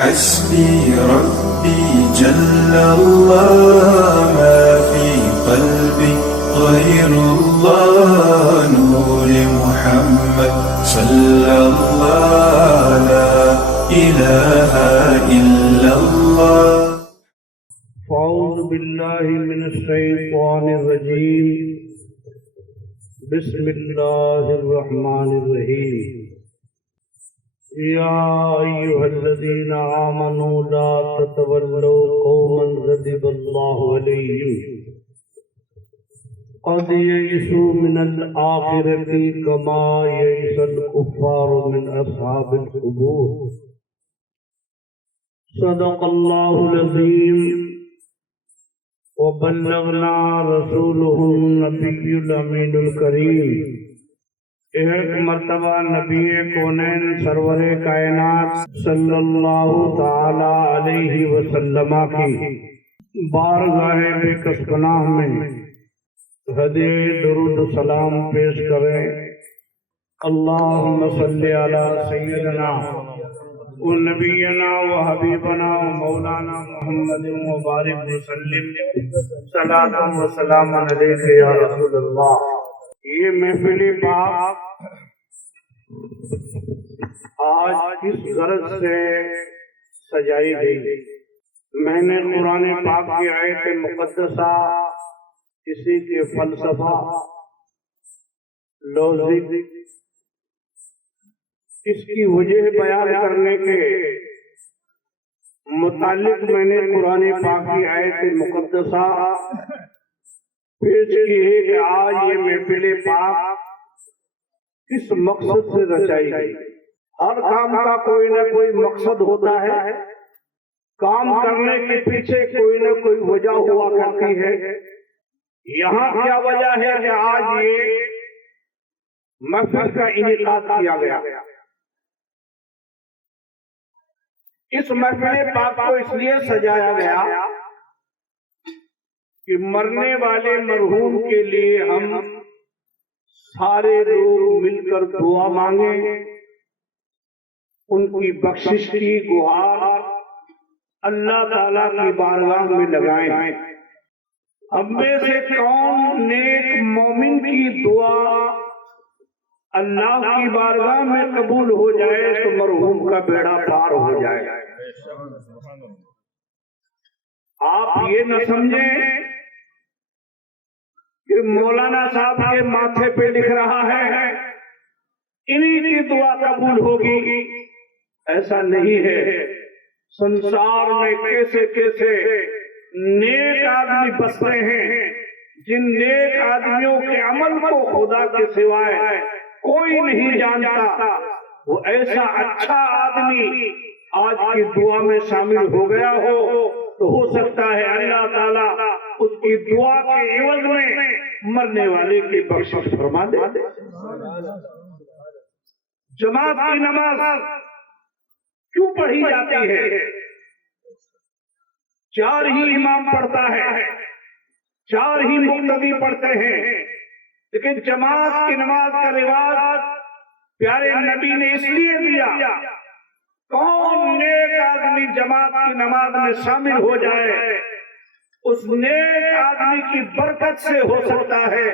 حسبي ربي جل الله ما في قلبي غير الله نور محمد صلى الله لا إله إلا الله. أعوذ بالله من الشيطان الرجيم. بسم الله الرحمن الرحيم. يا أيها الذين آمنوا لا تتولوا قوما غضب الله عليهم قد يئسوا من الآخرة كما يئس الكفار من أصحاب القبور. صدق الله العظيم وبلغنا رسوله النبي الأمين الكريم. ایک مرتبہ نبی کونین سرور کائنات صلی اللہ تعالی علیہ وسلم کی بارگاہ بے کس پناہ میں ہدیہ درود سلام پیش کریں. اللہم صلی علی سیدنا و نبینا و حبیبنا و مولانا محمد و بارک وسلم صلاۃ و سلام علیک یا رسول اللہ. یہ محفل پاک آج کس غرض سے سجائی گئی؟ میں نے قرآن پاک کی آیت مقدسہ کسی کے فلسفہ لوزک اس کی وجہ بیان کرنے کے متعلق میں نے قرآن پاک کی آیت مقدسہ پیش کی ہے کہ آج یہ محفل پاک کس مقصد سے رچائی گئی. ہر کام کا کوئی نہ کوئی مقصد ہوتا ہے. کام کرنے کے پیچھے کوئی نہ کوئی وجہ ہوا کرتی ہے. یہاں کیا وجہ ہے کہ آج یہ محفل کا انعقاد کیا گیا؟ اس محفل پاک کو اس لیے سجایا گیا کہ مرنے والے مرحوم کے لیے ہم سارے لوگ مل کر دعا مانگیں، ان کی بخشش کی گہار اللہ تعالیٰ کی بارگاہ میں لگائیں. ہم میں سے کون نیک مومن کی دعا اللہ کی بارگاہ میں قبول ہو جائے تو مرحوم کا بیڑا پار ہو جائے. آپ یہ نہ سمجھیں کہ مولانا صاحب کے ماتھے پہ لکھ رہا ہے انہی کی دعا قبول ہوگی. ایسا نہیں ہے. سنسار میں کیسے کیسے نیک آدمی بستے ہیں جن نیک آدمیوں کے عمل کو خدا کے سوائے کوئی نہیں جانتا. وہ ایسا اچھا آدمی آج کی دعا میں شامل ہو گیا ہو تو ہو سکتا ہے اللہ تعالیٰ اس کی دعا کے عوض میں مرنے والے کی بخشش فرما دے. جماعت کی نماز کیوں پڑھی جاتی ہے؟ 4 ہی امام پڑھتا ہے، 4 ہی مقتدی پڑھتے ہیں، لیکن جماعت کی نماز کا رواج پیارے نبی نے اس لیے دیا کون نیک آدمی جماعت کی نماز میں شامل ہو جائے اس نیک آدمی کی برکت سے ہو سکتا ہے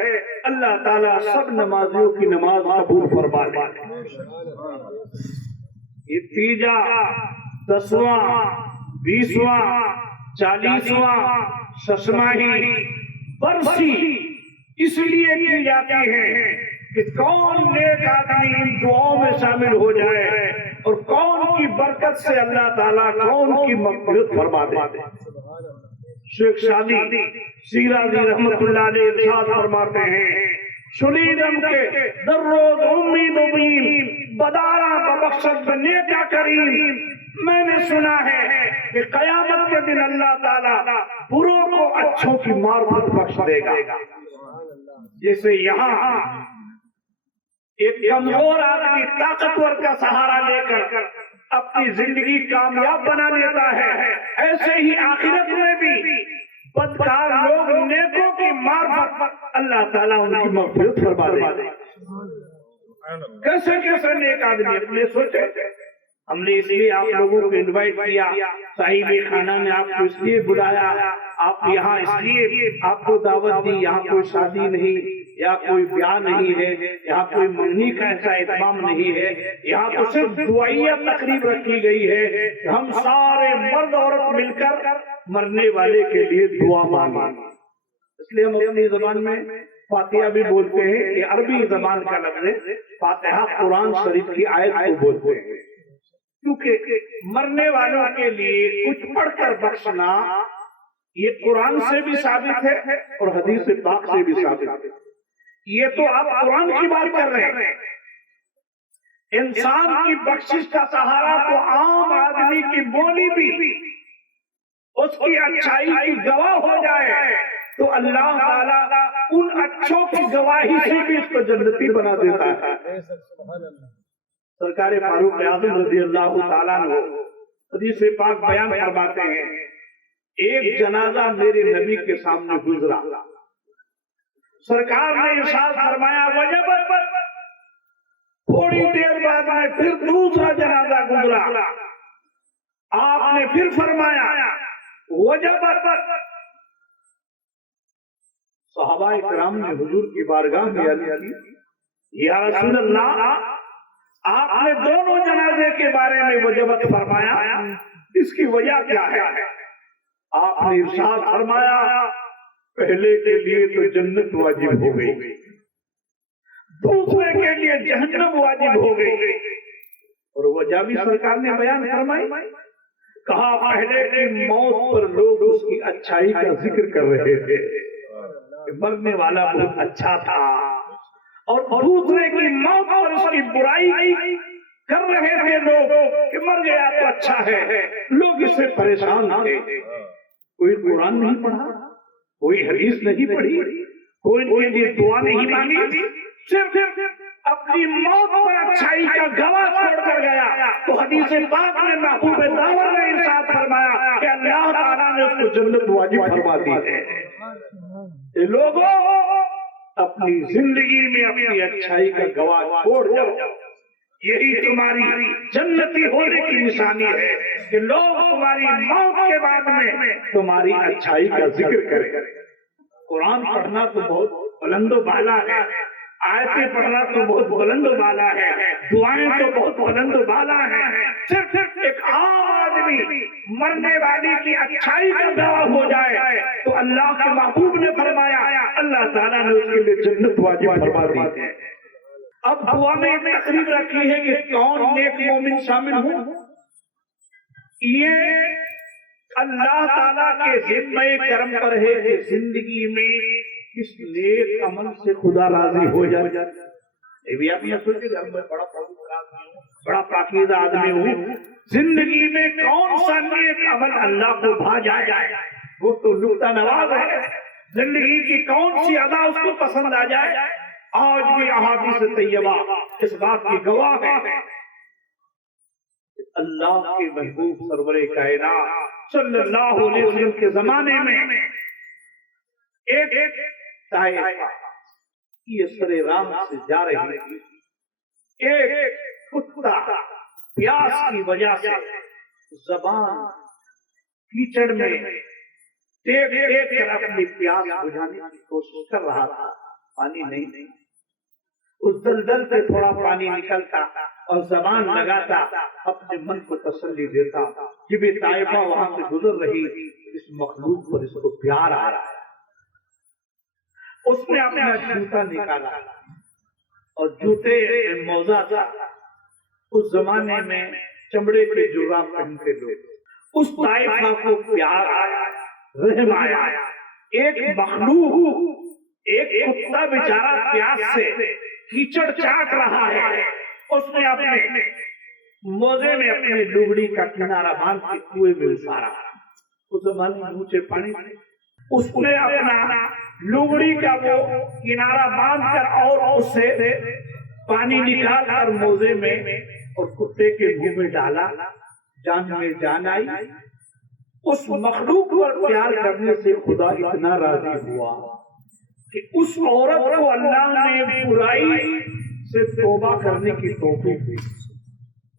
اللہ تعالیٰ سب نمازیوں کی نماز قبول فرما لے. یہ تیجا 10واں 20واں 40واں ششماہی برسی اس لیے کی جاتی ہے کہ کون نیک آدمی ان دعاؤں میں شامل ہو جائے اور کون کی برکت سے اللہ تعالیٰ کون کی مغفرت فرما دے. شیخ شادی شیرازی رحمت اللہ علیہ ارشاد فرماتے ہیں شلیدم کے در روز امید امید بدارا ببخشت نیکا کریم. میں نے سنا ہے کہ قیامت کے دن اللہ تعالیٰ بروں کو اچھوں کی معرفت بخش دے گا. جیسے یہاں ایک کمزور آدمی طاقتور کا سہارا لے کر اپنی زندگی کامیاب بنا لیتا ہے، ایسے ہی آخرت میں بھی بدکار لوگ نیکوں کی معرفت اللہ تعالیٰ ان کی مغفرت فرما دے. کیسے کیسے نیک آدمی اپنے سوچے हमने इसलिए आप लोगों को इनवाइट किया, साहिब खाना ने आपको इसलिए बुलाया, आप यहाँ इसलिए आपको दावत दी। यहाँ कोई शादी नहीं, या कोई ब्याह नहीं है, यहाँ कोई मंगनी का ऐसा इत्माम नहीं है, यहाँ तो सिर्फ दुआइया तकरीब रखी गई है। हम सारे मर्द औरत मिलकर मरने वाले के लिए दुआ मांगे। इसलिए हम अपनी जबान में फातिहा भी बोलते हैं, ये अरबी जबान का लफ्ज है। फातिहा कुरान शरीफ की आयत को बोलते हैं, क्योंकि मरने वालों के लिए कुछ पढ़कर बख्शना ये कुरान से भी साबित है और हदीस पाक से भी साबित है। ये तो आप कुरान की बात कर रहे हैं। इंसान की बख्शिश का सहारा तो आम आदमी की बोली भी उसकी अच्छाई की गवाह हो जाए तो अल्लाह ताला उन अच्छों की गवाही से भी उसको जन्नती बना देता है। सरकार फारूक आज़म रज़ी अल्लाह ताला अन्हु हदीस पाक बयान फरमाते हैं, एक जनाजा मेरे नबी के सामने गुजरा, सरकार ने इरशाद फरमाया वजबत। थोड़ी देर बाद में फिर दूसरा जनाजा गुजरा, आपने फिर फरमाया वजबत। सहाबाए किराम ने हुजूर की बारगाह में अर्ज़ की, या रसूल अल्लाह, आपने दोनों जनाजे के बारे में वजबत फरमाया, इसकी वजह क्या है? आपने इरशाद फरमाया, पहले के लिए तो जन्नत वाजिब हो गई, दूसरे के लिए जहन्नम वाजिब हो गई। और वजह भी सरकार ने बयान फरमाई, कहा पहले की मौत पर लोग उसकी अच्छाई का जिक्र कर रहे थे, मरने वाला बहुत अच्छा था, और दूसरे की मौत पर उसकी बुराई कर रहे थे लोग कि मर गया तो अच्छा है। लोग इससे परेशान थे। कोई कुरान नहीं पढ़ा, कोई हदीस नहीं पढ़ी, कोई उनके लिए दुआ नहीं मांगी, सिर्फ अपनी मौत पर अच्छाई का गवाह छोड़कर गया। तो हदीस पाक में महबूब दावर ने इरशाद फरमाया कि अल्लाह ताला ने उसको जन्नत वाजिब फरमा दी है। लोगों, अपनी जिंदगी में अपनी अच्छाई का गवाह छोड़ जाओ, यही तुम्हारी जन्नती होने की निशानी है कि लोग तुम्हारी मौत के बाद में तुम्हारी अच्छाई का जिक्र करें। कुरान पढ़ना तो बहुत बुलंदो बाला है, आयतें पढ़ना तो बहुत बुलंदो बाला है, दुआएं तो बहुत बुलंदो बाला है। सिर्फ एक आम आदमी मरने वाले की अच्छाई का गवाह हो जाए तो अल्लाह के महबूब ने फरमाया, अल्लाह ताला ने उसके लिए जन्नत वाजिब फरमा दी है। अब दुआ में एक तकरीब रखी है कि कौन नेक मोमिन शामिल हो। ये अल्लाह ताला के जिम्मे करम पर है कि जिंदगी में किस नेक अमल से खुदा राजी हो जाए। भी आप ये सोचिए, घर में बड़ा पाकीज़ा आदमी हूँ, जिंदगी में कौन सा नेक अमल अल्लाह को भा जाए, वो तो लुत्ता नवाज है। जिंदगी की कौन सी अदा उसको पसंद आ जाए, आज भी अहादीस तैयबा इस बात की गवाह है। अल्लाह के महबूब सरवरे कायनात सल्लल्लाहु अलैहि वसल्लम के जमाने में एक ताइफा ये सरे राह से जा रही थी। एक कुत्ता प्यास की वजह से जबान कीचड़ में देख कर अपनी प्यास बुझाने की कोशिश कर रहा था, पानी नहीं। उस दलदल से थोड़ा पानी निकलता और जबान लगाता, अपने मन को तसल्ली देता कि भी ताइफा वहां से गुजर रही, इस मखलूक पर इसको प्यार आ रहा है। उसने अपना जूता निकाला और जूते मौजा था, उस जमाने में चमड़े के जुराब पहनते लोग। उस ताइफा को प्यार आया, रहम आया। एक मखलूक, एक कुत्ता बेचारा प्यास से कीचड़ चाट रहा है, उसने अपने मोजे में अपने लुगड़ी का किनारा बांध के कुएं में उतारा। उस जमाने में ऊंचे पानी थे, उसने अपना लुगड़ी का वो किनारा बांध कर और उससे पानी निकाल कर मोजे में और कुत्ते के मुंह में डाला। जान में जान आई। उस मखलूक पर प्यार करने से खुदा इतना राजी हुआ कि उस औरत को अल्लाह ने बुराई से तौबा करने की तौफीक दी।